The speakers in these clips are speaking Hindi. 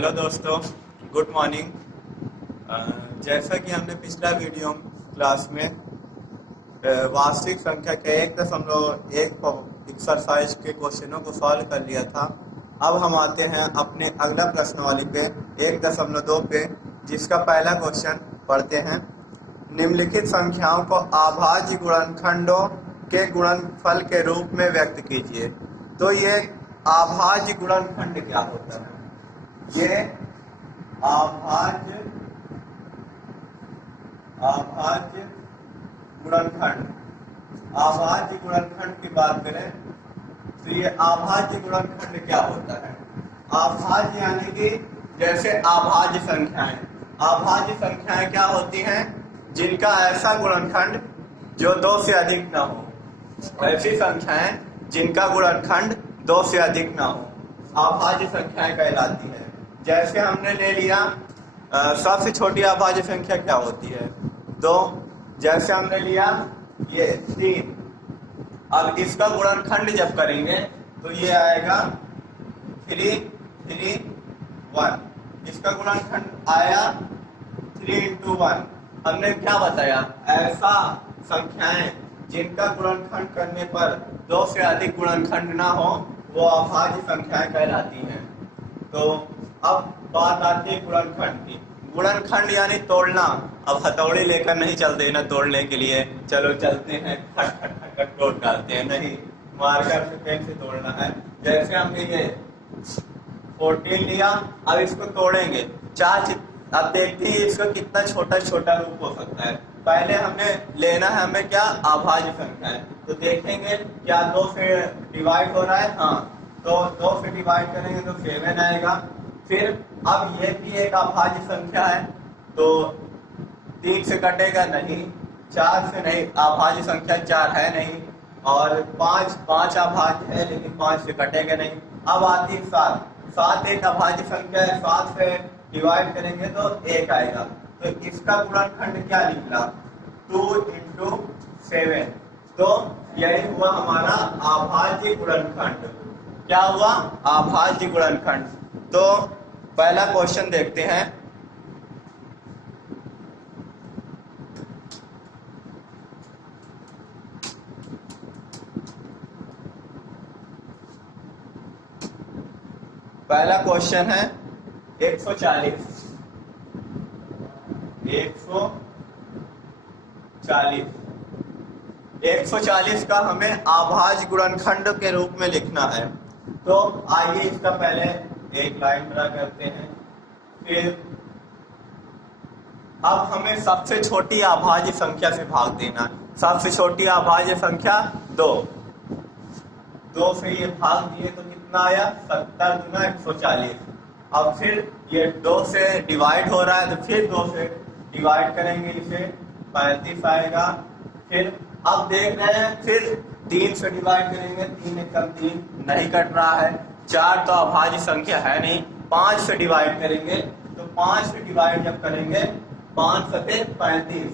हेलो दोस्तों, गुड मॉर्निंग। जैसा कि हमने पिछला वीडियो क्लास में वास्तविक संख्या के 1.1 एक्सरसाइज के क्वेश्चनों को सॉल्व कर लिया था। अब हम आते हैं अपने अगला प्रश्नावली पे 1.2 पे, जिसका पहला क्वेश्चन पढ़ते हैं। निम्नलिखित संख्याओं को अभाज्य गुणनखंडों के गुणनफल के रूप में व्यक्त कीजिए। तो ये अभाज्य गुणनखंड क्या होता है? ये अभाज्य गुणनखंड अभाज्य गुणनखंड की बात करें तो ये अभाज्य गुणनखंड क्या होता है? अभाज्य यानी कि जैसे अभाज्य संख्याएं क्या होती हैं? जिनका ऐसा गुणनखंड जो 2 से अधिक ना हो। ऐसी संख्याएं जिनका गुणनखंड 2 से अधिक ना हो अभाज्य संख्याएं कहलाती है। जैसे हमने ले लिया सबसे छोटी अभाज्य संख्या क्या होती है? 2। जैसे हमने लिया ये 3। अब इसका गुणनखंड जब करेंगे तो ये आएगा 3, 3, 1। इसका गुणनखंड आया 3 × 1। हमने क्या बताया? ऐसा संख्याएं जिनका गुणनखंड करने पर 2 से अधिक गुणनखंड ना हो वो अभाज्य संख्याएं कहलाती हैं। तो अब बात आती है गुणनखंड की। गुणनखंड यानी तोड़ना। अब हथौड़ी लेकर नहीं चलते ना तोड़ने के लिए, चलो चलते हैं खट खट खट खट तोड़ डालते हैं, नहीं, मार्कर से पेन से तोड़ना है। जैसे हमने ये 14 लिया, अब इसको तोड़ेंगे। अब देखते हैं इसका कितना छोटा छोटा रूप हो सकता है। पहले हमें लेना है हमें क्या? अभाज्य संख्या है। तो देखेंगे क्या 2 से डिवाइड हो रहा है? हाँ, तो 2 से डिवाइड करेंगे तो 7 आएगा। फिर अब ये भी एक अभाज्य संख्या है तो 3 से कटेगा नहीं, 4 से नहीं, अभाज्य संख्या 4 है नहीं, और 5 अभाज्य है लेकिन 5 से कटेगा नहीं। अब आती है 7 एक अभाज्य संख्या है, 7 से डिवाइड करेंगे तो 1 आएगा। तो इसका गुणनखंड क्या निकला? 2 × 7। तो यही हुआ हमारा अभाज्य गुणनखंड। क्या हुआ? अभाज्य गुणनखंड। तो पहला क्वेश्चन देखते हैं। पहला क्वेश्चन है 140 का हमें अभाज्य गुणनखंड के रूप में लिखना है। तो आइए इसका पहले एक लाइन ड्रा करते हैं। फिर अब हमें सबसे छोटी अभाज्य संख्या से भाग देना। सबसे छोटी अभाज्य संख्या 2 से ये भाग दिए तो कितना आया? 70 × 140। अब फिर ये 2 से डिवाइड हो रहा है तो फिर 2 से डिवाइड करेंगे, इसे 35 आएगा। फिर अब देख रहे हैं फिर 3 से डिवाइड करेंगे, 3 × 3 नहीं कट रहा है। 4 तो अभाज्य संख्या है नहीं। 5 से डिवाइड करेंगे तो 5 से डिवाइड जब करेंगे 5 × 7 = 35।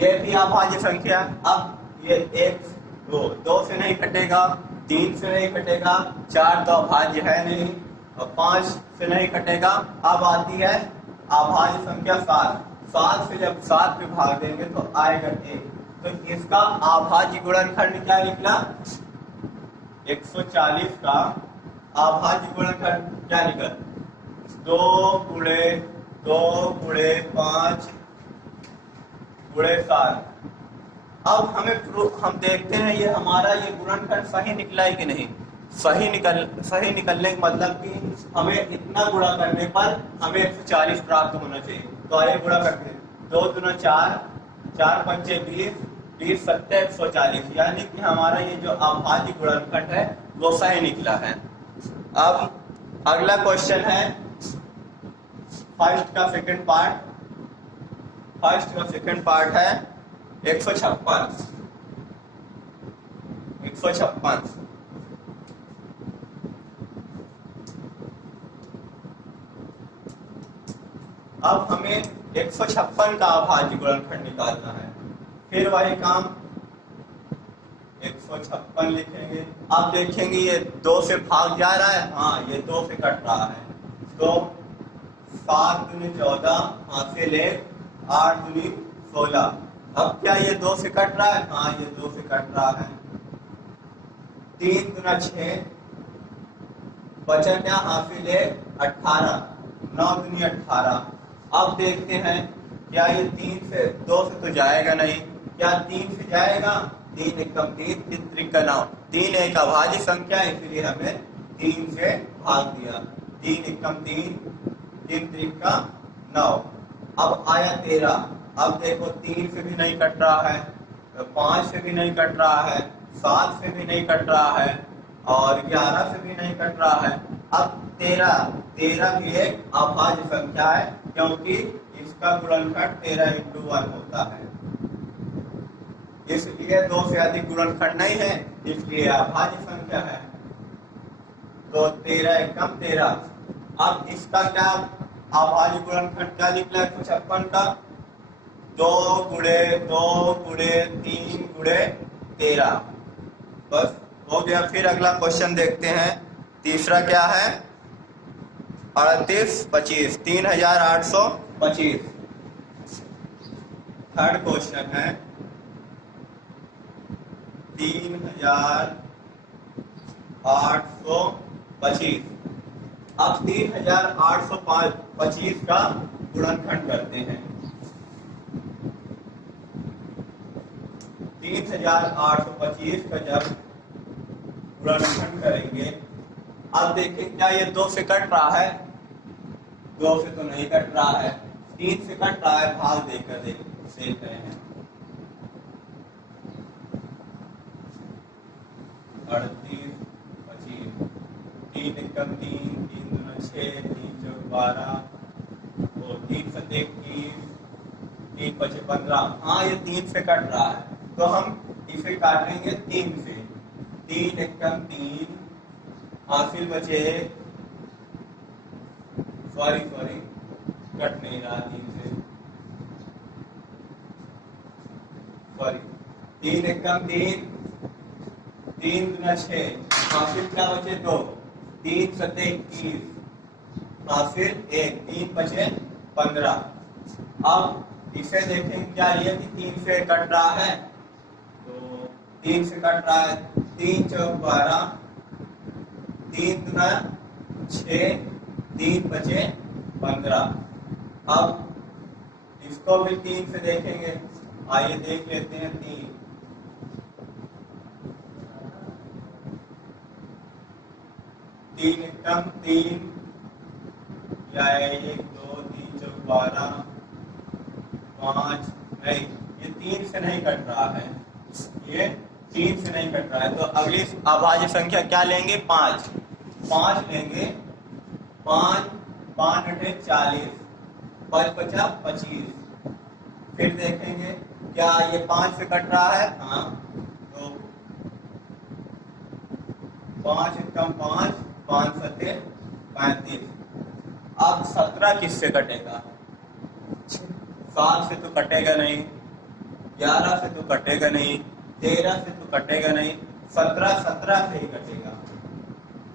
ये भी अभाज्य संख्या। अब ये 2 से नहीं कटेगा, 3 से नहीं कटेगा, 4 तो अभाज्य है नहीं, और 5 से नहीं कटेगा। अब आती है अभाज्य संख्या 7 से जब 7 पे भाग देंगे तो आएगा 1। तो इसका अभाज्य गुणनखंड क्या निकला? 140 का अभाज्य गुणनखंड क्या निकला? 2 × 5 × 7। अब हम देखते हैं ये हमारा ये गुणनखंड सही निकला है कि नहीं। सही निकलने का मतलब कि हमें इतना गुणा करने पर हमें 140 प्राप्त होना चाहिए। तो आइए गुणा करते हैं। 2 × 4, 4 × 5 = 20, 20 × 7 = 140। यानी कि हमारा ये जो अभाज्य गुणनखंड है वो सही निकला है। अब अगला क्वेश्चन है फर्स्ट का सेकंड पार्ट है 156। अब हमें 156 का अभाज्य गुणनखंड निकालना है। फिर वही काम 156 लिखेंगे। अब देखेंगे ये 2 से भाग जा रहा है, हाँ ये 2 से कट रहा है। तो 7 दूनी 14 हासिल 1, 8 दूनी 16। अब क्या ये 2 से कट रहा है? हाँ, ये 2 से कट रहा है। 3 दूना 6, बचा क्या? हासिल 18, 9 दूनी 18। अब देखते हैं क्या ये 3 से 2 से तो जाएगा नहीं। क्या 3 से जाएगा? 3 एकम 3, 3 त्रिक 9। 3 एक अभाज्य संख्या है, इसलिए हमें 3 से भाग दिया। 3 एकम 3, 3 त्रिक 9। अब आया 13। अब देखो 3 से भी नहीं कट रहा है, 5 से भी नहीं कट रहा है, 7 से भी नहीं कट रहा है और 11 से भी नहीं कट रहा है। अब 13 भी एक अभाज्य संख्या है, क्योंकि इसका गुणनखंड 13 × 1 होता है। इसलिए 2 से अधिक गुणनखंड नहीं है, इसलिए अभाज्य संख्या है। तो 13 एकम 13। अब इसका क्या अभाज्य गुणनखंड क्या निकला? 156 का 2 गुणे 2 गुणे 3 गुणे 13। बस हो गया। फिर अगला क्वेश्चन देखते हैं। तीसरा क्या है? 38 25, 3825। थर्ड क्वेश्चन है 3825। अब 3825 का गुणनखंड करते हैं। 3825 का जब गुणनखंड करेंगे, अब देखिए क्या ये 2 से कट रहा है? 2 से तो नहीं कट रहा है, 3 से कट रहा है। भाग देकर देख रहे हैं। 38 25, 3 एकम 3, 3 दूना 6, 3 चौक 12, 3 सत्ते 21, 3 पचे 15। हाँ, ये 3 से कट रहा है, तो हम इसे काटेंगे 3 से। 3 एकम 3, हासिल बचे, सॉरी कट नहीं रहा 3 से, सॉरी। 3 एकम 3, 3 दूना 6, हासिल क्या बचे? 2, 3 सत्ते 21, हासिल 1, 3 बचे 15। अब इसे देखें क्या ये कि 3 से कट रहा है, तो 3 से कट रहा है। 3 चौक 12, 3 दूना 6, 3 बचे 15। अब इसको भी 3 से देखेंगे। आइए देख लेते हैं। 3 एकम 3 या 1 2 3 चौक 12 5 नहीं, ये 3 से नहीं कट रहा है, ये 3 से नहीं कट रहा है। तो अगली अभाज्य संख्या क्या लेंगे? 5 लेंगे। 5 5 अठे 40, 5 बचा 25। फिर देखेंगे क्या ये 5 से कट रहा है? हाँ, तो 5 एकम 5, 5 सत्ते 35। अब 17 किससे कटेगा? 7 से तो कटेगा नहीं, 11 से तो कटेगा नहीं, 13 से तो कटेगा नहीं, 17 से ही कटेगा।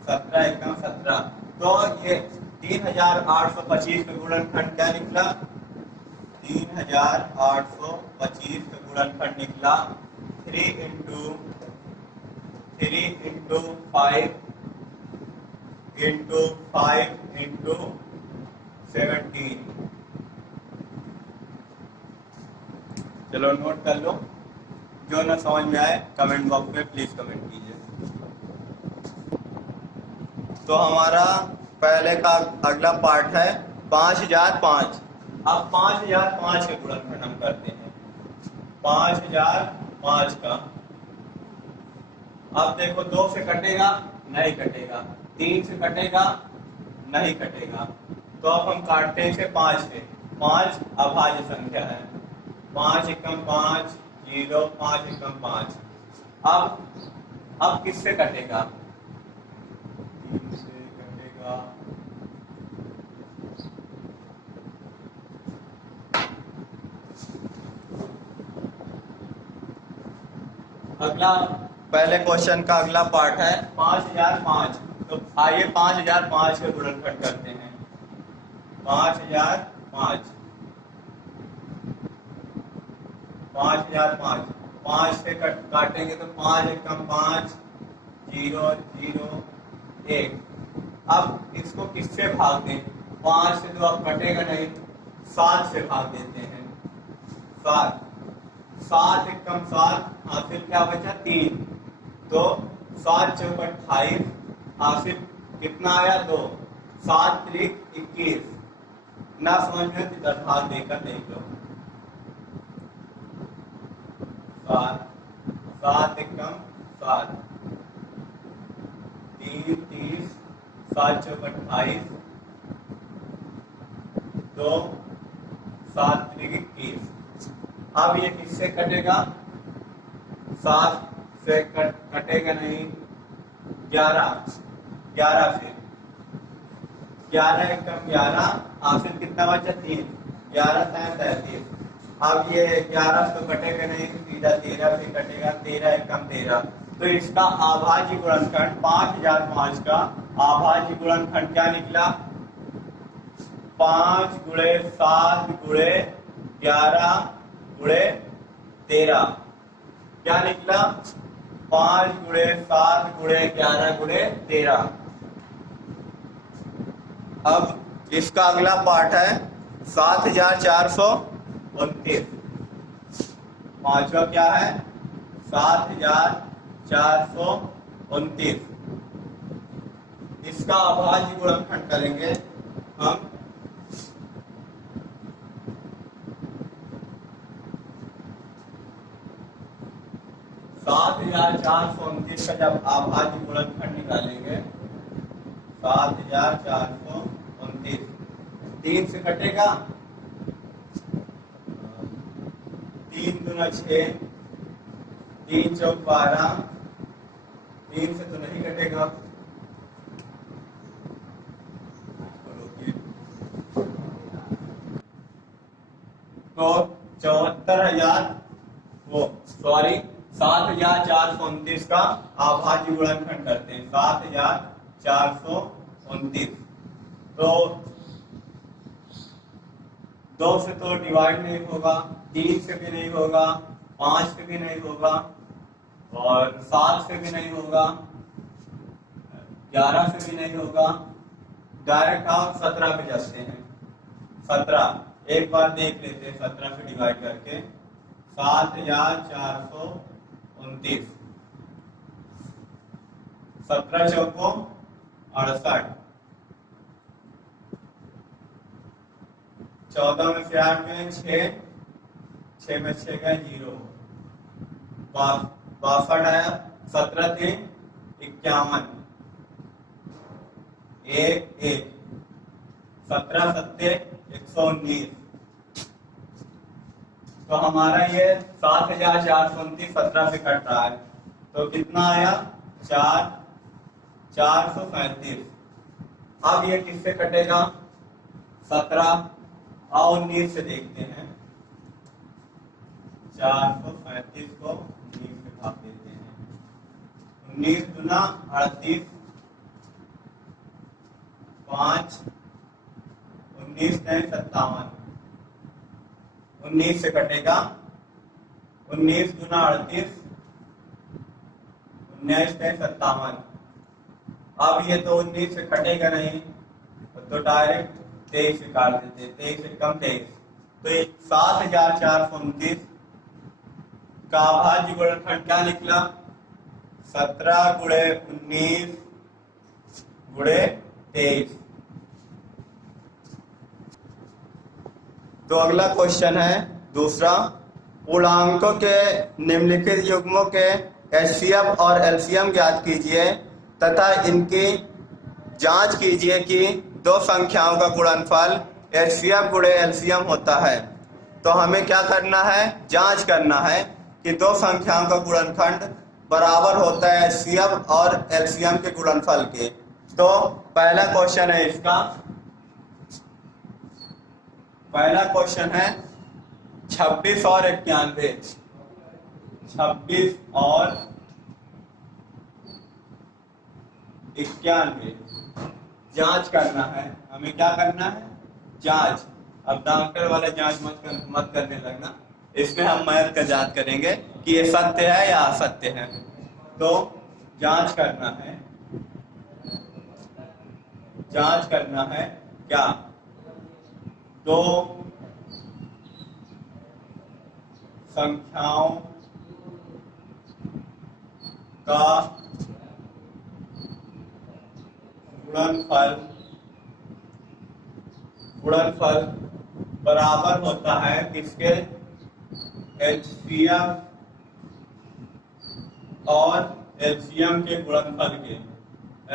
17 एकम 17। तो ये 3825 का गुणनखंड क्या निकला? 3825 का गुणनखंड निकला 3 × 5 × 5 × 17। चलो नोट कर लो। जो ना समझ में आए कमेंट बॉक्स में प्लीज कमेंट कीजिए। तो हमारा पहले का अगला पार्ट है 5005। अब 5005 के गुणनखंड हम करते हैं। 5005 का, अब देखो 2 से कटेगा? नहीं कटेगा। 3 से कटेगा? नहीं कटेगा। तो अब हम काटते हैं इसे 5 से। 5 अभाज्य संख्या है। 5 एकम 5 0, 5 एकम 5। अब किससे कटेगा? 3 से कटेगा। अगला पहले क्वेश्चन का अगला पार्ट है 5005। तो आइए 5005 के गुणनखंड करते हैं। 5005, 5005, 5 से काटेंगे तो 5 एकम 5, 0 0 1। अब इसको किससे भाग दें? 5 से तो अब कटेगा नहीं, 7 से भाग देते हैं। 7, 7 एकम 7, हासिल क्या बचा? 3। तो 7 चौक 28, हासिल कितना आया? 2। 7 त्रिक 21। ना समझ में तो इधर भाग देकर देख लो। 7, 7 एकम 7, 3 30, 7 चौक 28, 2, 7 त्रिक 21। अब ये किससे कटेगा? 7 से कटेगा नहीं, 11 से। 11 एकम 11, हासिल कितना बचा? 3। 11 3 33। अब ये 11 तो कटेगा नहीं, सीधा 13 से कटेगा। 13 एकम 13। तो इसका अभाज्य गुणनखंड 5005 का अभाज्य गुणनखंड क्या निकला? 5 गुणे 7 गुणे 11 गुणे 13। क्या निकला? 5 गुणे 7 गुणे 11 गुणे 13। अब इसका अगला पार्ट है 7429। पांचवा क्या है? 7429। इसका अभाज्य गुणनखंड करेंगे हम। सात हजार 429 का जब अभाज्य गुणनखंड निकालेंगे, 7429, 3 से कटेगा, 3 दूना 6, 3 चौक 12, 3 से तो नहीं कटेगा। तो 7429 का अभाज्य गुणनखंड करते हैं। 7429। तो 2 से तो डिवाइड नहीं होगा, 3 से भी नहीं होगा, 5 से भी नहीं होगा, और 7 से भी नहीं होगा, 11 से भी नहीं होगा। डायरेक्ट आप 17 पे जाते हैं। 17 एक बार देख लेते हैं, 17 से डिवाइड करके। 7429, 17 चौको 68, 14 में से 8 में 6, 6 में 6 का 0, 62 आया। 17 3 51, 1 1, 17 7 119। तो हमारा ये 7429 17 से कट रहा है, तो कितना आया? 435। अब ये किससे कटेगा? 17 और 19 से देखते हैं। 435 को 19 से भाग देते हैं। 19 दूना 38, 5, 19 नहीं 57, 19 से कटेगा। 19 दूना 38, 19 नहीं 57। अब ये तो 19 से कटेगा नहीं, तो डायरेक्ट 23 से काट देते हैं। 23 से कम 23। तो 7429 का अभाज्य गुणनखंड क्या निकला? 17 गुणे 19 गुणे 23। तो अगला क्वेश्चन है दूसरा, पूर्णांकों के निम्नलिखित युग्मों के एचसीएफ और एलसीएम ज्ञात कीजिए तथा इनकी जांच कीजिए कि दो संख्याओं का गुणनफल एचसीएफ गुणे एलसीएम होता है। तो हमें क्या करना है? जांच करना है कि दो संख्याओं का गुणनखंड बराबर होता है एचसीएफ और एलसीएम के गुणनफल के। तो पहला क्वेश्चन है इसका, पहला क्वेश्चन है 26 और 91। 26 और 91 जांच करना है। हमें क्या करना है? जांच, अब डॉक्टर वाला जांच मत करने लगना। इसमें हम मैथ का जांच करेंगे कि ये सत्य है या असत्य है। तो जांच करना है, जांच करना है क्या, दो संख्याओं का गुणनफल गुणनफल बराबर होता है किसके, एचसीएफ और एलसीएम के गुणनफल के,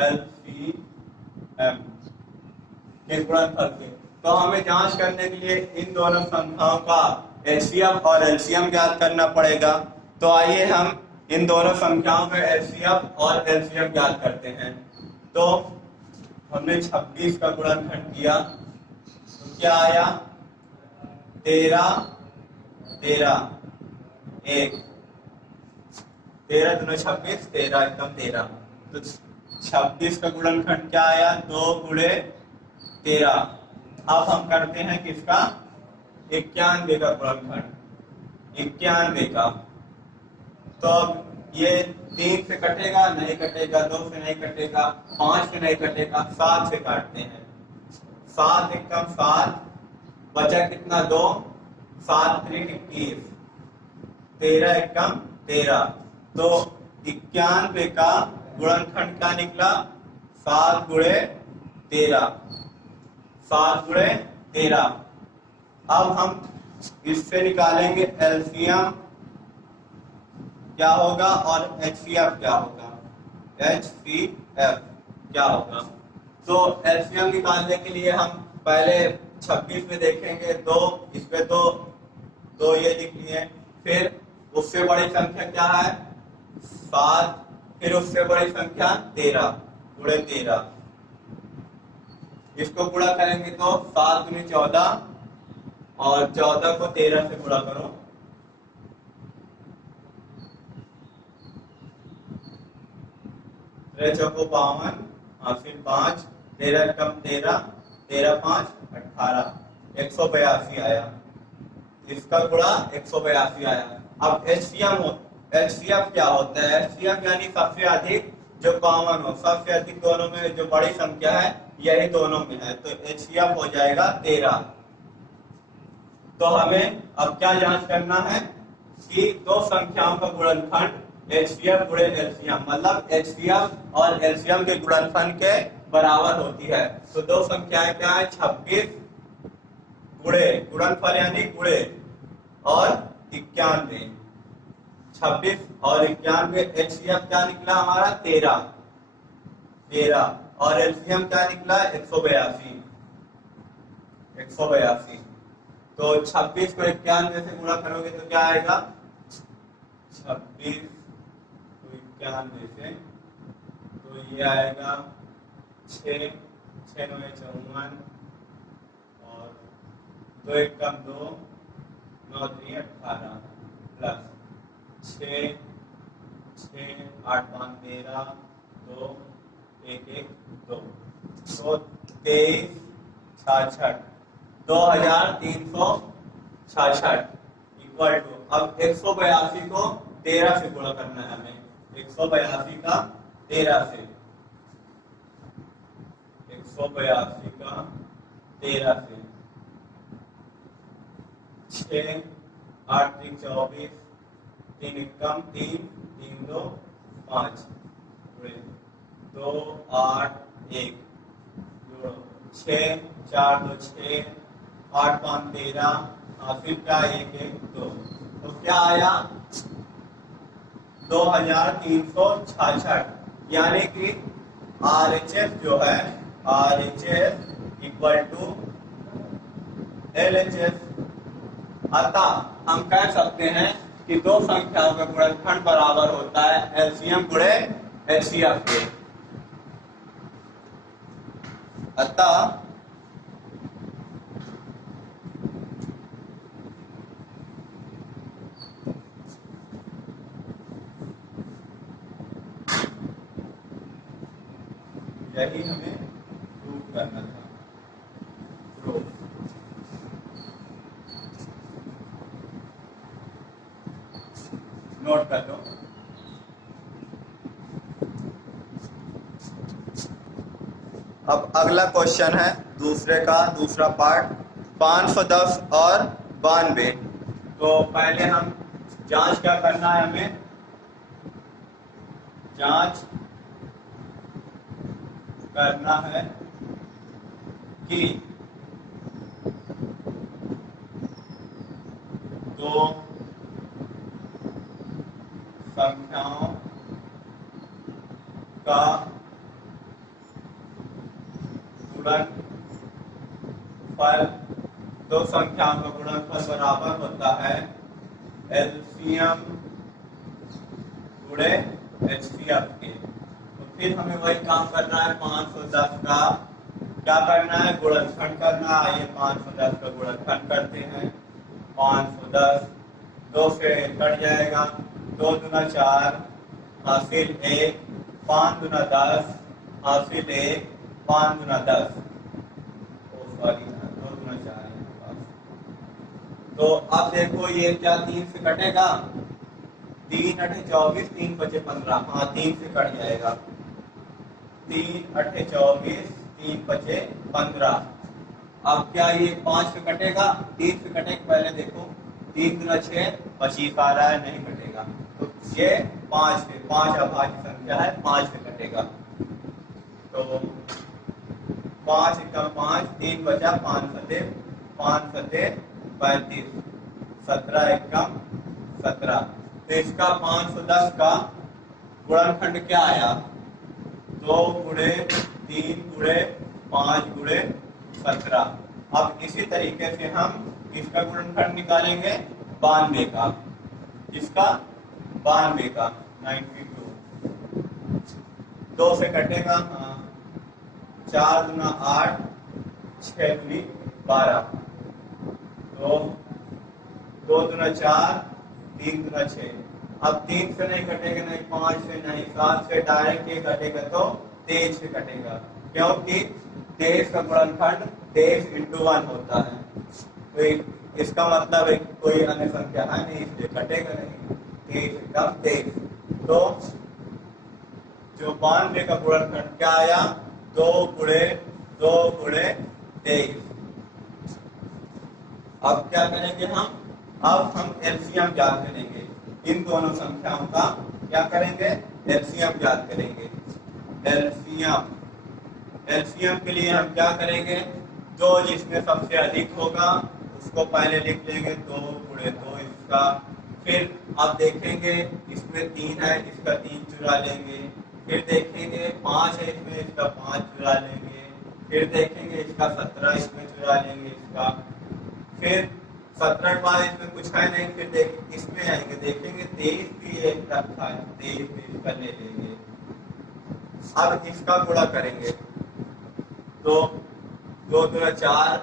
एलसीएम के गुणनफल के। तो हमें जांच करने के लिए इन दोनों संख्याओं का एचसीएफ और एलसीएम ज्ञात करना पड़ेगा। तो आइए हम इन दोनों संख्याओं का एचसीएफ और एलसीएम ज्ञात करते हैं। तो हमने 26 का गुणनखंड किया तो क्या आया, 13 13 1, 13 दूनी 26, 13 एकदम 13। तो 26 का गुणनखंड क्या आया, 2 गुणे 13। अब हम करते हैं किसका, 91 का गुणनखंड, 91 का। तो अब ये 3 से कटेगा नहीं कटेगा, 2 से नहीं कटेगा, 5 से नहीं कटेगा, 7 से काटते हैं। 7 एकम 7, बचा कितना 2, 7 त्रिक 21, 13 एकम 13। तो 91 का गुणनखंड क्या निकला, 7 गुणे 13, 7 गुणे 13। अब हम इससे निकालेंगे एलसीएम क्या होगा और एचसीएफ क्या होगा, एचसीएफ क्या होगा। तो एलसीएम निकालने के लिए हम पहले 26 में देखेंगे 2, इस पे दो ये लिख लिए, फिर उससे बड़ी संख्या क्या है 7, फिर उससे बड़ी संख्या 13 गुणे 13। इसको गुणा करेंगे तो 7 गुणे 14 और 14 को 13 से गुणा करो, 13 चौको 52, फिर 5, 13 कम 13, 13 5 18, 182 आया। इसका गुणा 182 आया। अब एचसीएफ क्या होता है, एचसीएफ यानी सबसे अधिक जो कॉमन हो, सबसे अधिक दोनों में जो बड़ी संख्या है यही दोनों में है। तो एचसीएफ हो जाएगा 13। तो हमें अब क्या जांच करना है कि दो संख्याओं का गुणनखंड एचसीएफ गुणे एलसीएम, मतलब एचसीएफ और एलसीएम के गुणनफल के बराबर होती है। तो दो संख्याएं क्या है, 26 गुणे, गुणनफल यानी गुणे, और 91, 26 और 91। एचसीएफ क्या निकला हमारा 13 13, और एलसीएम क्या निकला 182 182। तो 26 को 91 से गुणा करोगे तो क्या आएगा, 26 को 91 से, तो ये आएगा 6 6 9 54 और 2 1 कम 2 9 3 18 प्लस 6 6 8 5 13 2 1 1 2, तो 23 66 2366 इक्वल टू, अब 182 को 13 से गुणा करना है हमें, 182 का 13 से, 182 का 13 से, 6 8 3 24 3 एकम 3 3 2 5 2 8 1 जोड़ो 6 4 2 6 8 5 13, फिर क्या 1 1 2, तो क्या आया 2366। यानी कि RHS जो है, RHS इक्वल टू LHS। अतः हम कह सकते हैं कि दो संख्याओं का गुणनखंड बराबर होता है एलसीएम गुणे एचसीएफ के। अतः यही हमें प्रूव करना था। प्रूव नोट कर लो। अब अगला क्वेश्चन है दूसरे का दूसरा पार्ट, 510 और 92। तो पहले हम जांच क्या करना है, हमें जांच करना है कि दो संख्याओं का गुणनफल, दो संख्याओं का गुणनफल बराबर होता है एलसीएम गुणे एचसीएफ के। तो फिर हमें वही काम करना है, 510 का क्या करना है, गुणनखंड करना है। आइए 510 का गुणनखंड करते हैं। 510 2 से कट जाएगा, 2 दूना 4 हासिल 1, 5 दूना 10 हासिल 1, 5 दूना 10, सॉरी 2 दूना 4। तो अब देखो ये क्या 3 से कटेगा, 3 अठे 24, 3 बचे 15, हाँ 3 से कट जाएगा, 3 अठे 24, 3 बचे 15। अब क्या ये 5 से कटेगा, 3 से कटेगा, पहले देखो 3 दूना 6, 25 आ रहा है, नहीं कटेगा। तो ये 5 से, 5 अभाज्य संख्या है, 5 से कटेगा। तो 5 एकम 5, 3 बचा, 5 सते 35, 17 एकम 17। तो इसका 510 का गुणनखंड क्या आया, 2 गुणे 3 गुणे 5 गुणे 17। अब इसी तरीके से हम इसका गुणनखंड निकालेंगे 92 का, इसका 92 का 92, 2 से कटेगा, हाँ 4 दूना 8, 6 दूनी 12, तो 2 दूना 4, 3 दूना 6। अब 3 से नहीं कटेगा, नहीं 5 से, नहीं 7 से, डायरेक्ट ये कटेगा तो 23 से कटेगा, क्योंकि 23 का गुणनखंड 23 into 1 होता है। तो इसका मतलब है कोई अन्य संख्या है नहीं, इसलिए कटेगा नहीं, 23 एकम 23। तो जो 92 का गुणनखंड क्या आया, 2 गुणे 2 गुणे 23। अब क्या करेंगे हम, अब हम एलसीएम ज्ञात करेंगे, इन दोनों संख्याओं का क्या करेंगे, एलसीएम ज्ञात करेंगे। एलसीएम, एलसीएम के लिए हम क्या करेंगे, जो जिसमें सबसे अधिक होगा उसको पहले लिख लेंगे, 2 गुणे 2 इसका, फिर अब देखेंगे इसमें 3 है, इसका 3 चुरा लेंगे, फिर देखेंगे 5 है इसमें, इसका 5 चुरा लेंगे, फिर देखेंगे इसका 17 इसमें चुरा लेंगे इसका, फिर 17 के बाद इसमें कुछ है नहीं, फिर इसमें आएंगे, देखेंगे 23 भी एक रखा है, 23 भी इसका ले लेंगे। अब इसका गुणा करेंगे, तो 2 दूना 4,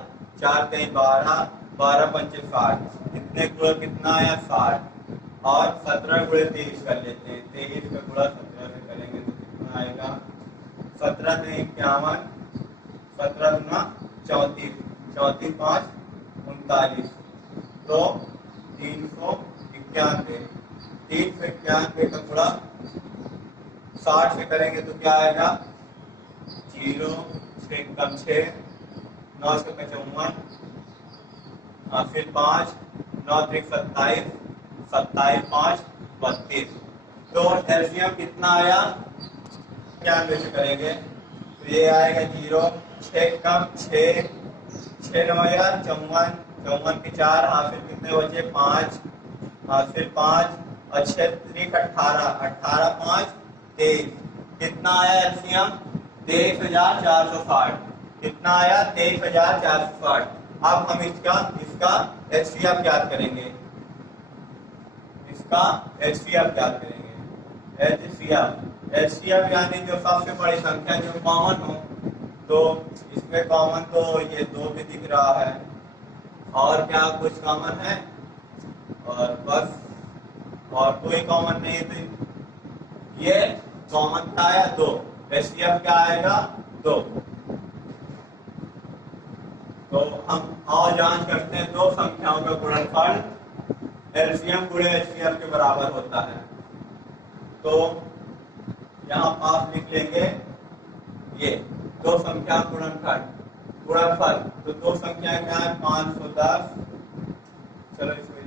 4 कहीं 12, 12 पंचे 60, इतने गुणा कितना आया 60, और 17 गुणे 23 कर लेते हैं, 23 का गुणा 17 से करेंगे तो कितना आएगा, 17 से 51, 17 दूना 34, 34 5 39, तो 391, 391 का गुणा 60 से करेंगे तो क्या आएगा, 0 6 कम 6, 9 से 55, फिर 5, 9 3 27, 27 5 32। तो एलसीएम कितना आया, 91 से करेंगे तो ये आएगा 0 6 कम 6, 6 9 54, 54 के 4, फिर कितने बचे 5, फिर 5 और 6 3 18, 18 5 23, कितना आया एलसीएम, 23,460, कितना आया 23,460। अब हम इसका एचसीएफ ज्ञात करेंगे, इसका एचसीएफ ज्ञात करेंगे। एचसीएफ यानी जो सबसे बड़ी संख्या जो कॉमन हो, तो इसमें कॉमन तो ये 2 भी दिख रहा है, और क्या कुछ कॉमन है, और बस और कोई कॉमन नहीं है, तो ये कॉमन क्या आया 2, एचसीएफ क्या आएगा 2। तो हम और जांच करते हैं, दो संख्याओं का गुणनफल एलसीएम गुणे एचसीएफ के बराबर होता है। तो यहाँ आप लिख लेंगे ये दो संख्या गुणनफल। तो दो संख्याएं क्या है 510। चलो इसमें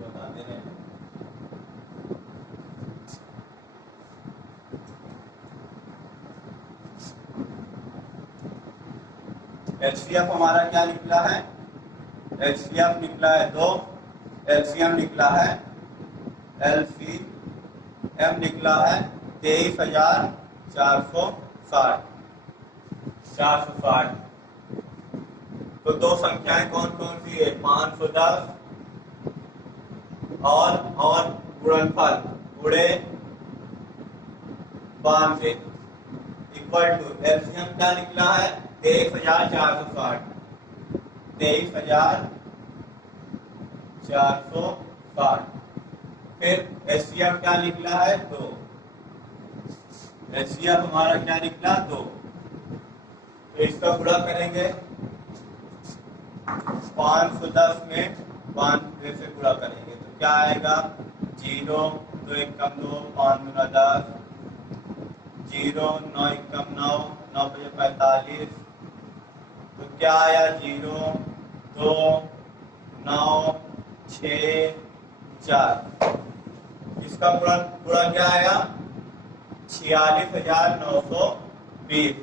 बता दे रहे हैं। एचसीएफ हमारा क्या निकला है? एचसीएफ निकला है 2, एलसीएम निकला है एलसीएम निकला है 23,460। तो दो संख्याएं कौन कौन सी है? 510 और गुणनफल गुणे 92 इक्वल टू एलसीएम क्या निकला है? 23,460। 23,460। फिर एचसीएफ क्या निकला है? 2। एचसीएफ हमारा क्या निकला? 2। तो इसका गुणा करेंगे 510 में 5 से गुणा करेंगे तो क्या आएगा? 0 2 1 कम 2 5 गुना 10 0 9 1 कम 9 9 5 45। तो क्या आया? 0 2 9 6 4। इसका गुणा क्या आया? 46,920।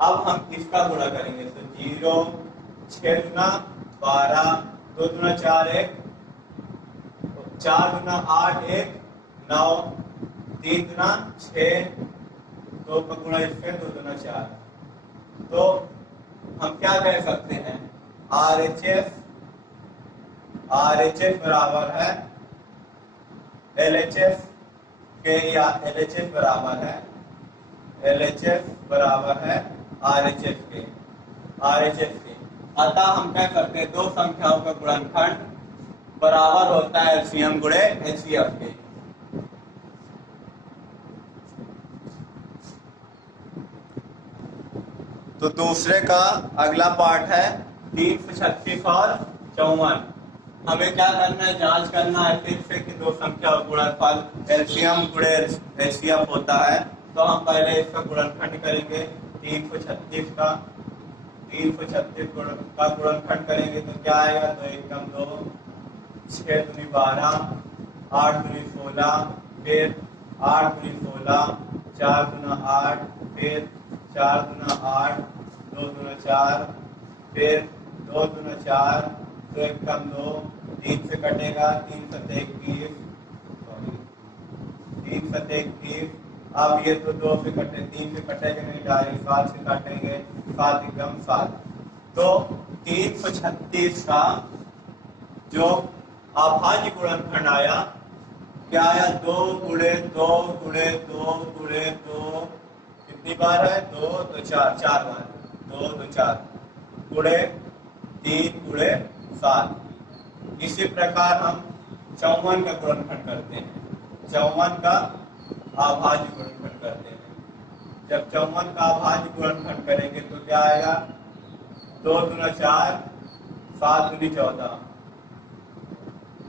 अब हम इसका गुणा करेंगे तो 0 6 गुना 12 2 गुना 4 1 4 गुना 8 1 9 3 गुना 6 2 का गुणा इसमें 2 गुना 4। तो हम क्या कह सकते हैं? RHS बराबर है LHS के, या LHS बराबर है RHS के। अतः हम क्या करते हैं? दो संख्याओं का गुणनखंड बराबर होता है एलसीएम गुणे एचसीएफ के। तो दूसरे का अगला पार्ट है 336 और 54। हमें क्या करना है? जांच करना है फिर से कि दो संख्या गुणनफल एलसीएम गुणे एचसीएफ होता है। तो हम पहले इसका गुणनखंड करेंगे 336 का। 336 का गुणनखंड करेंगे तो क्या आएगा? 2 1 कम 2 6 दूनी 12 8 दूनी 16 फिर 8 दूनी 16 4 गुना 8 फिर 4 गुना 8 2 गुना 4 फिर 2 गुना 4 2 1 कम 2 3 से कटेगा 3 7 21 3 7 21। अब ये तो 2 से कटे 3 से कटेगा नहीं, डायरेक्ट 7 से काटेंगे 7 एकदम 7। तो 336 का जो अभाज्य गुणनखंड आया क्या आया? 2 गुणे 2 गुणे 2 गुणे 2 कितनी बार है? 2 तो 4 बार 2 तो 4 गुणे 3 गुणे 7। इसी प्रकार हम 54 का गुणनखंड करते हैं। 54 का अभाज्य गुणनखंड करते हैं। जब 54 का अभाज्य गुणनखंड करेंगे तो क्या आएगा? 2 गुना 4 7 दूनी 14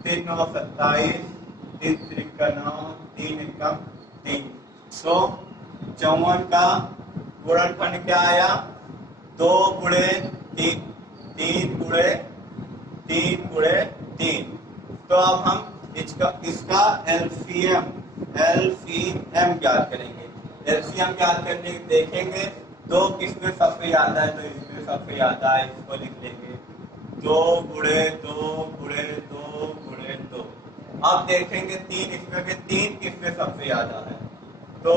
3 9 27 3 3 का 9 3 1 कम 3। तो 54 का गुणनखंड क्या आया? 2 गुणे 3 3 गुणे 3 गुणे 3। तो अब हम इसका एलसीएम ज्ञात करेंगे। एलसीएम ज्ञात करने देखेंगे 2 किसमें सबसे ज्यादा है? तो इसमें सबसे ज्यादा है, इसको लिख लेंगे 2 गुणे 2 गुणे 2 गुणे 2। अब देखेंगे 3 इसमें के 3 किसमें सबसे ज्यादा है? तो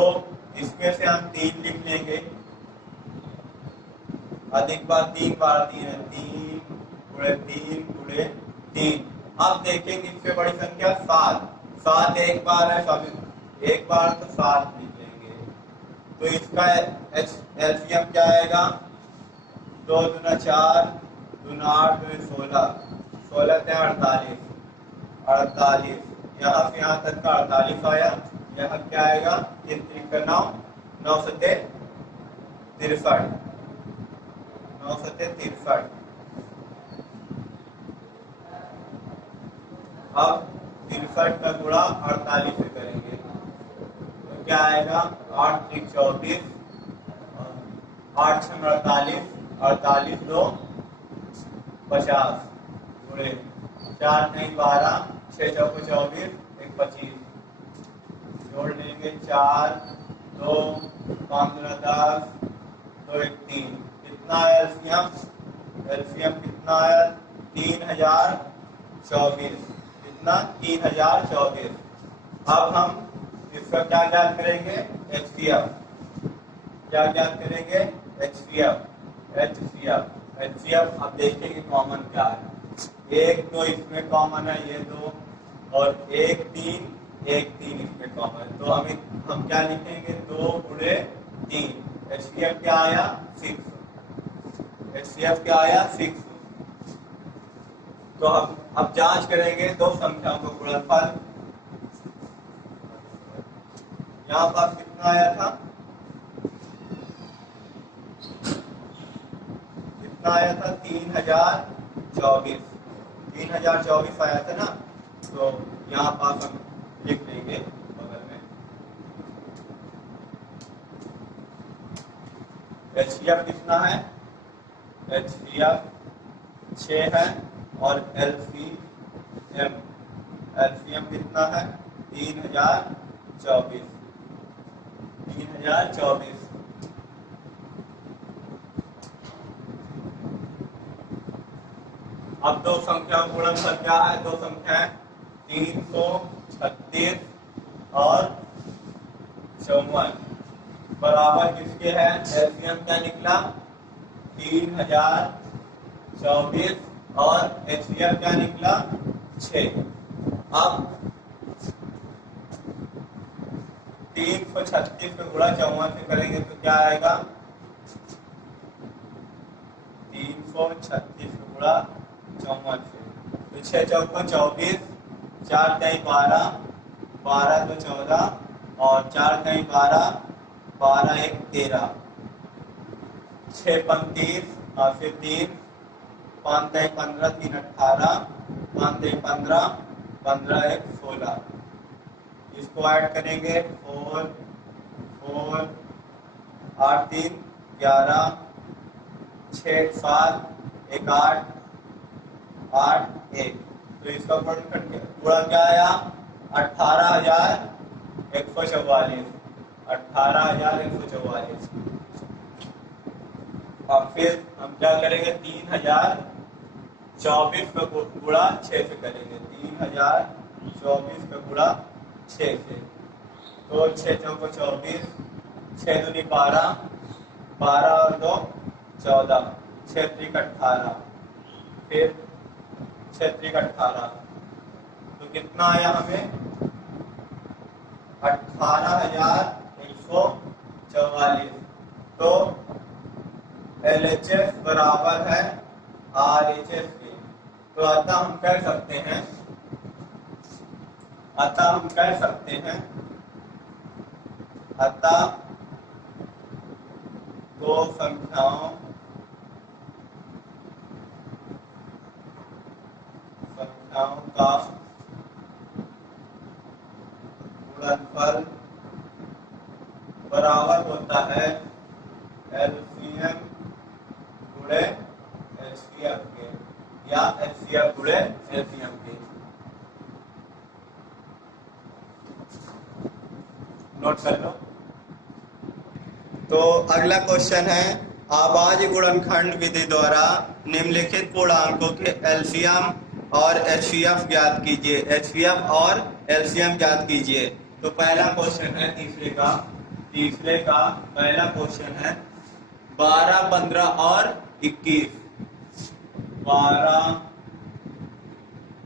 इसमें से हम 3 लिख लेंगे। अधिक बार 3 बार 3 है 3 गुणे 3 गुणे 3। अब देखेंगे इससे बड़ी संख्या 7 एक बार है, एक बार तो 7 लिख लेंगे। तो इसका एलसीएम क्या आएगा? 2 गुना 4 गुना 8 गुना 16 16 से 48 यहाँ से यहाँ तक का 48 आया। यहाँ क्या आएगा? 3 3 का 9 9 सत्ते 63 9 सत्ते 63। अब 63 का गुणा 48 से करेंगे तो क्या आएगा, 8 त्रिक 24, 8 छः 48, 48 दो 50, गुणे 4 नहीं 12, 6 चौको 24, 1 25, जोड़ लेंगे 4 2 15 10 2 1 3, कितना है एलसीएम, एलसीएम कितना है 3024, कितना 3024। अब हम इसका क्या ज्ञात करेंगे, एचसीएफ, क्या ज्ञात करेंगे, एचसीएफ, एचसीएफ, एचसीएफ। अब देखेंगे कॉमन क्या है, एक तो इसमें कॉमन है ये दो, और एक तीन इसमें कॉमन है, तो हम क्या लिखेंगे, 2 गुणे 3, एचसीएफ क्या आया 6, एचसीएफ क्या आया 6। तो अब जांच करेंगे दो संख्याओं का गुणनफल, यहाँ पास कितना आया था, कितना आया था 3024, 3024 आया था ना, तो यहाँ पास हम लिख देंगे बगल में, एचसीएफ कितना है, एचसीएफ 6 है, और एलसीएम कितना है 3024, 3024। अब दो संख्याओं का गुणनफल क्या है, दो संख्याएं 336 और 54 बराबर किसके हैं, एलसीएम क्या निकला 3024 और एचसीएफ क्या निकला 6। अब 336 को गुणा 54 से करेंगे तो क्या आएगा, 336 को गुणा 54 से, तो 6 चौको 24, 4 कहीं 12, 12 दो 14, और 4 कहीं 12, 12 1 13, 6 35 और फिर 3, 5 कहीं 15, 3 18, 5 कहीं 15, 15 1 16, इसको ऐड करेंगे 4 4 8 3 11, 6 7 1 8 8 1, तो इसका गुणा क्या आया 18,144, 18,144। अब फिर हम क्या करेंगे 3024 का गुणा 6 से करेंगे, 3024 का गुणा 6 से, तो 6 चौको 24, 6 दूनी 12, 12 और 2 14, 6 त्रिक 18, फिर 6 त्रिक 18, तो कितना आया हमें 18,144। तो LHS बराबर है RHS के, तो अतः हम कह सकते हैं, अतः दो संख्याओं का गुणनफल बराबर होता है LCM गुणे HCF के, या HCF गुणे LCM के। नोट कर लो। तो अगला क्वेश्चन है, आभाज्य गुणनखंड विधि द्वारा निम्नलिखित पूर्णांकों के एलसीएम और एचसीएफ ज्ञात कीजिए, एचसीएफ और एलसीएम ज्ञात कीजिए। तो पहला क्वेश्चन है तीसरे का पहला क्वेश्चन है 12 15 और 21, 12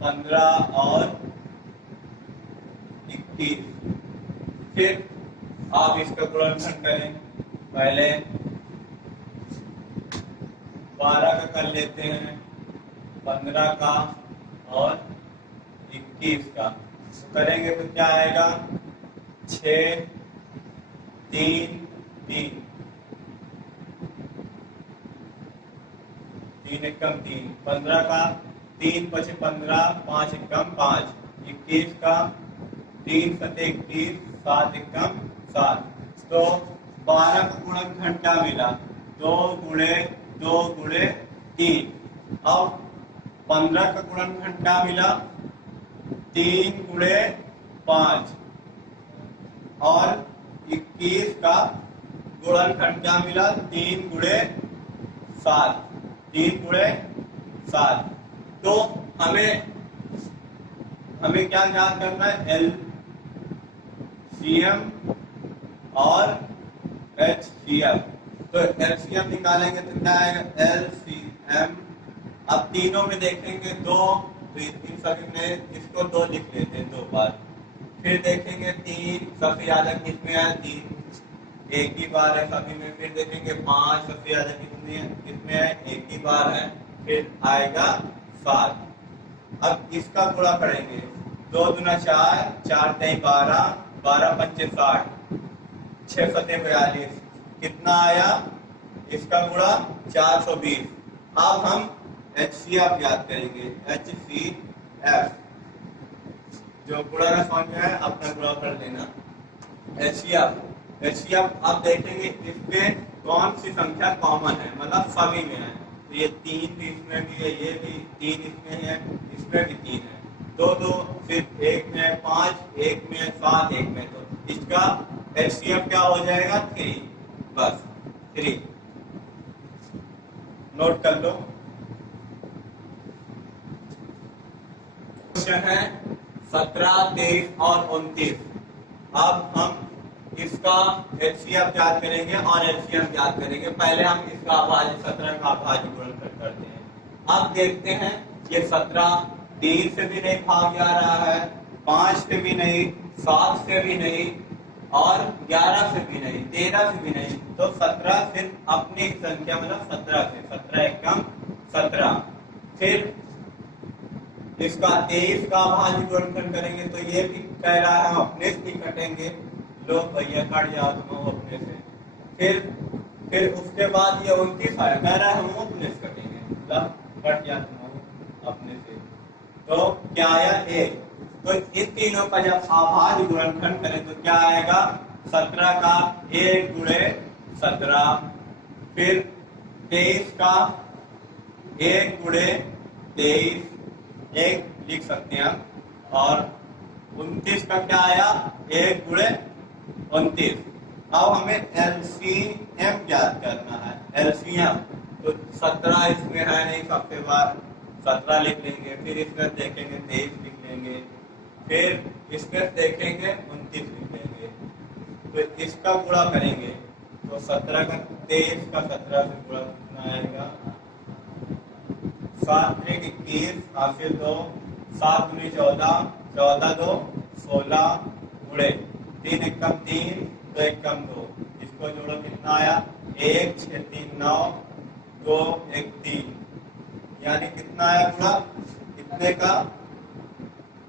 15 और 21, फिर आप इसका गुणनखंड करें, पहले 12 का कर लेते हैं, 15 का और 21 का, तो करेंगे तो क्या आएगा 6 3 3, 3 एकम 3, 15 का 3 5 15, 5 एकम 5, 21 का 3 सते 21, 7 एकम 7। तो 12 का गुणनखंड क्या मिला? 2 गुणे 2 गुणे 3। अब 15 का गुणनखंड क्या मिला? 3 गुणे 5। और 21 का गुणनखंड क्या मिला? 3 गुणे 7। 3 गुणे 7। तो हमें क्या ज्ञात करना है? एलसीएम और एचसीएफ। तो एलसीएम निकालेंगे तो क्या आएगा? एलसीएम। अब तीनों में देखेंगे 2, इन सभी में इसको 2 लिख लेते हैं 2 बार। फिर देखेंगे 3, सबसे ज्यादा किसमें है? 3 एक ही बार है सभी में। फिर देखेंगे 5, सबसे ज्यादा किसमें है? एक ही बार है। फिर आएगा 7। अब इसका गुणा करेंगे। 2 दूना 4, 4 तेई 12, 12 पंचे 60, 6 सते 42। कितना आया? इसका गुणा 420। अब हम HCF ज्ञात करेंगे। HCF जो गुणा का समझ है अपना गुणा कर लेना। HCF अब देखेंगे इसमें कौन सी संख्या कॉमन है, मतलब सभी में है। तो ये 3 भी इसमें भी है, ये भी 3 इसमें है, इसमें भी 3 है। 2 सिर्फ एक में है, 5 एक में है, 7 एक में। तो इसका HCF क्या हो जाएगा? 3। बस 3 नोट कर लो। क्वेश्चन है 17, 23 और 29। अब हम इसका HCF ज्ञात करेंगे और LCM ज्ञात करेंगे। पहले हम इसका अभाज्य 17 का अभाज्य गुणनखंड करते हैं। अब देखते हैं ये 17 3 से भी नहीं भाग जा रहा है, 5 से भी नहीं, 7 से भी नहीं और 11 से भी नहीं, 13 से भी नहीं। तो 17 सिर्फ अपनी संख्या मतलब 17 से, 17 एकम 17। फिर इसका 23 का अभाज्य गुणनखंड करेंगे तो ये भी कह रहा है हम अपने से ही कटेंगे। लो भैया कट जाओ तुम अपने से। फिर उसके बाद ये 29 है, कह रहा है हम अपने से कटेंगे। मतलब कट जाओ तुम अपने से। तो क्या आया? ए। तो इन तीनों का जब अभाज्य गुणनखंड करें तो क्या आएगा? 17 का 1 गुणे 17। फिर 23 का 1 गुणे 23, एक लिख सकते हैं हम। और 29 का क्या आया? 1 गुणे 29। अब हमें LCM ज्ञात करना है। LCM तो 17 इसमें है नहीं, सबसे बार 17 लिख लेंगे। फिर इसमें देखेंगे 23 लिख लेंगे। फिर इसमें देखेंगे 29 लिख लेंगे। तो इसका गुणा करेंगे तो 17 का 23 का 17 से गुणा कितना आएगा? 7 त्रिक 21, हासिल 2, 7 दूनी 14, 14 2 16 गुणे 3 एकम 3, 2 एकम 2। इसको जोड़ो कितना आया? 1 6 3 9, 2 1 3। यानी कितना आया गुणा? कितने का?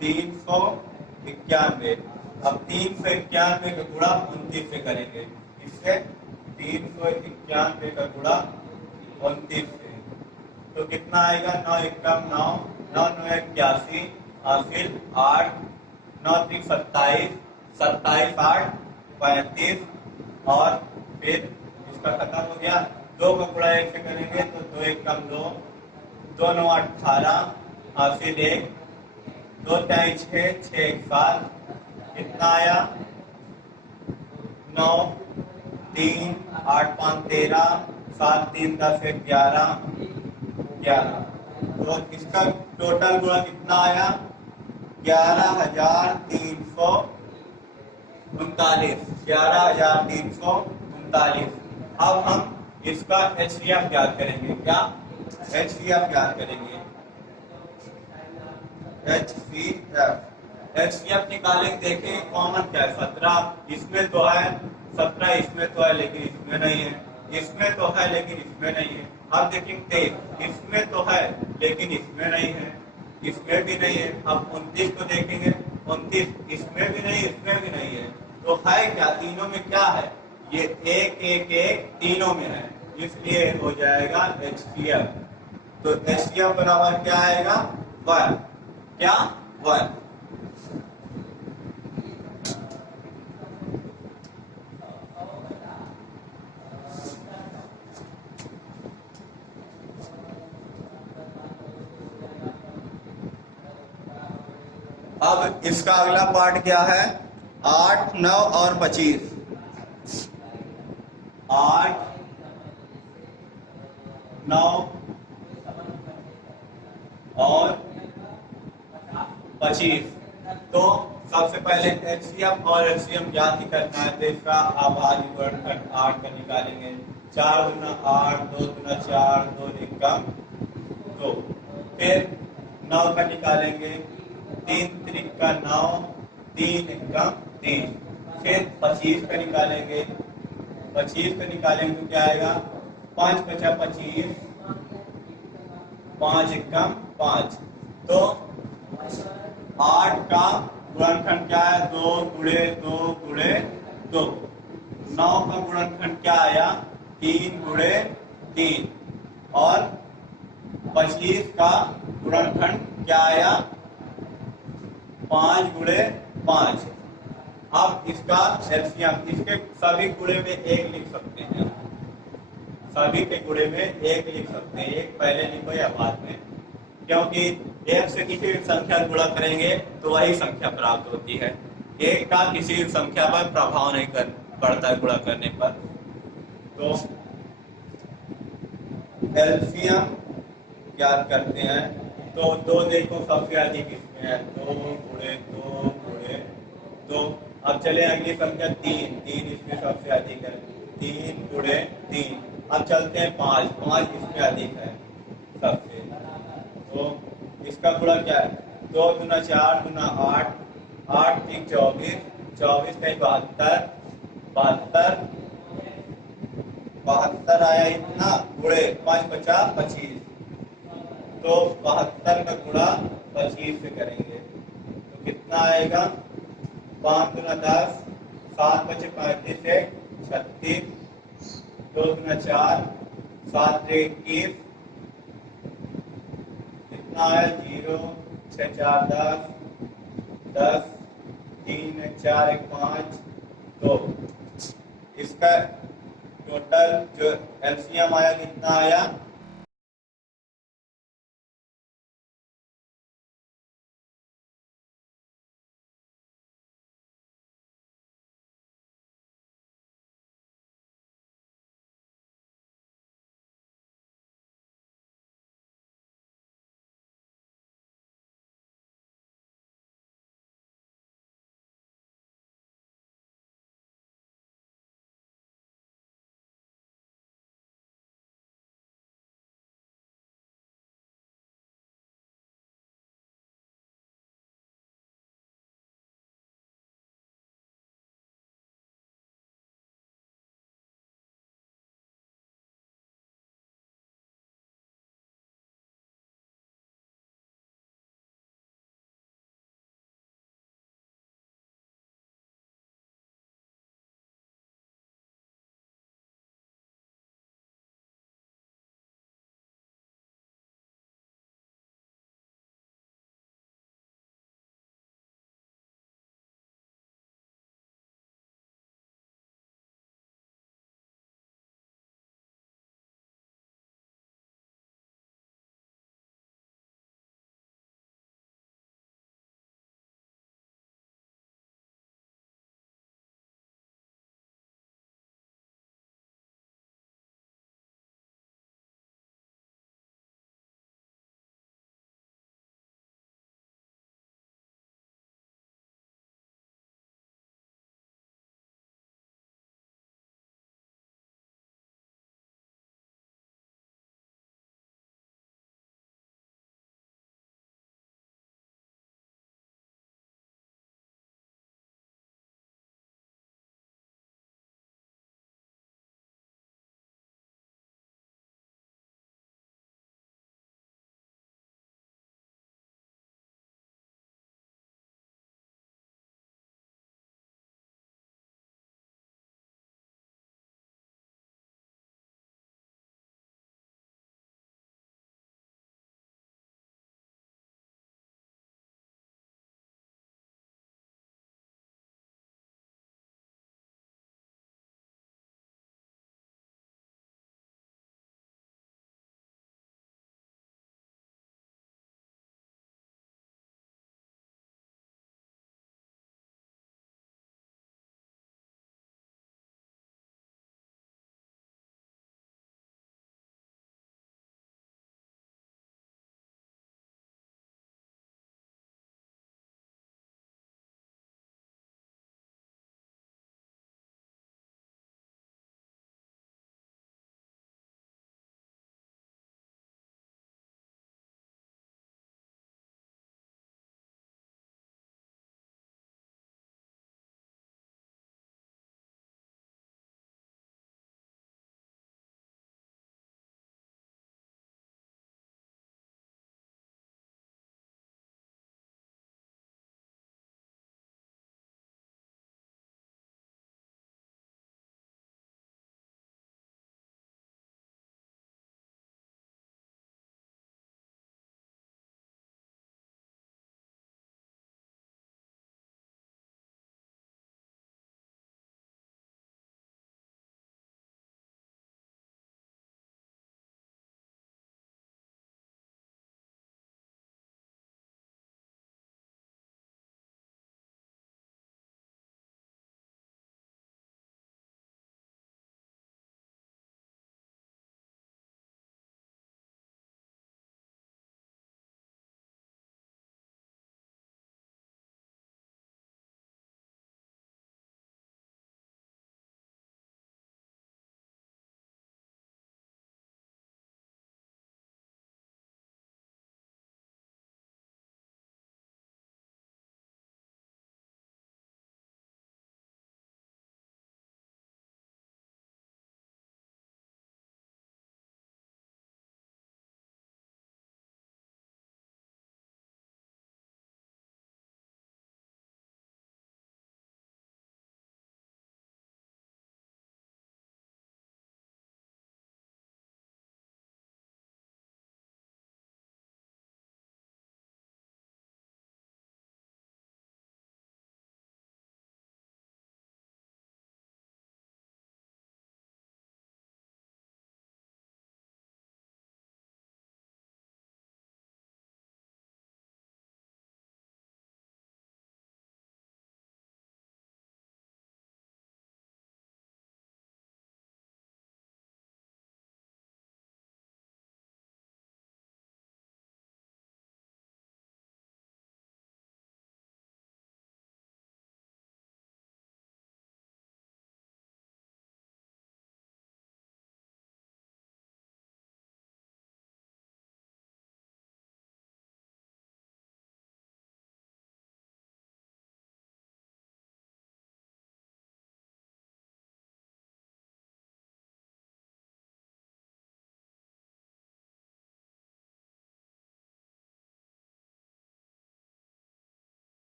391। अब 391 का गुणा 29 से करेंगे। इससे 391 का गुणा 29 से तो कितना आएगा? 9 एकम 9, 9 9 81, हासिल 8, 9 3 27, 27 8 35। और फिर इसका खत्म हो गया। 2 का गुणा 1 से करेंगे तो 2 एकम 2, 2 9 18, हासिल 1, 2 3 6, 6 1 7। कितना आया? 9 3 8 5 13, 7 3 10 11, 11। तो इसका टोटल गुणा कितना आया? 11,339। 11,339। अब हम इसका HCF ज्ञात करेंगे। क्या HCF ज्ञात करेंगे? HCF निकालेंगे। देखें कॉमन क्या है? 17 इसमें तो है, 17 इसमें तो है लेकिन इसमें नहीं है, इसमें तो है लेकिन इसमें नहीं है। अब देखेंगे इसमें तो है लेकिन इसमें नहीं है, इसमें भी नहीं है। अब 29 को देखेंगे, 29 इसमें भी नहीं, इसमें भी नहीं है। तो है क्या? तीनों में क्या है? ये 1 1 1 तीनों में है, इसलिए हो जाएगा HCF। तो HCF बराबर क्या आएगा? 1। क्या? 1। इसका अगला पार्ट क्या है? 8, 9 और 25। 8, 9 और 25। तो सबसे पहले एचसीएफ और एचसीएम ज्ञात ही करना है, तो इसका आभाज्य गुणनखंड 8 का निकालेंगे। 4 दूना 8, 2 दूना 4, 2 एकम 2। फिर 9 का निकालेंगे, 3 त्रिका 9, 3 एकम 3। फिर 25 का निकालेंगे, 25 का निकालेंगे तो क्या आएगा? 5 बचा 25, 5 एकम 5। तो 8 का गुणनखंड क्या है? 2 गुणे 2 गुणे 2। 9 का गुणनखंड क्या आया? 3 गुणे 3। और 25 का गुणनखंड क्या आया? 5 गुणे 5। अब इसका एलसीएम, इसके सभी गुणे में 1 लिख सकते हैं, सभी के गुणे में 1 लिख सकते हैं। 1 पहले लिखो या बाद में, क्योंकि 1 से किसी भी संख्या गुणा करेंगे तो वही संख्या प्राप्त होती है। 1 का किसी भी संख्या पर प्रभाव नहीं पड़ता है गुणा करने पर। तो एलसीएम ज्ञात करते हैं, तो 2 देखो सबसे अधिक इसमें है, 2 गुणे 2 गुणे 2। अब चले अगली संख्या 3, 3 इसमें सबसे अधिक है, 3 गुणे 3। अब चलते हैं 5, 5 इसमें अधिक है सबसे। तो इसका गुणा क्या है? 2 दूना 4 दूना 8, 8 3 24, 24 कहीं 72, 72 72 आया इतना, गुणे 5 बचा 25। तो 72 का गुणा 25 से करेंगे तो कितना आएगा? 5 दूना 10, 7 बचे 35 से 36, 2 दूना 4, 7 21, कितना आया? 0, 6 4 10, 10, 3 4 1 5। तो इसका टोटल जो एलसीएम आया कितना आया?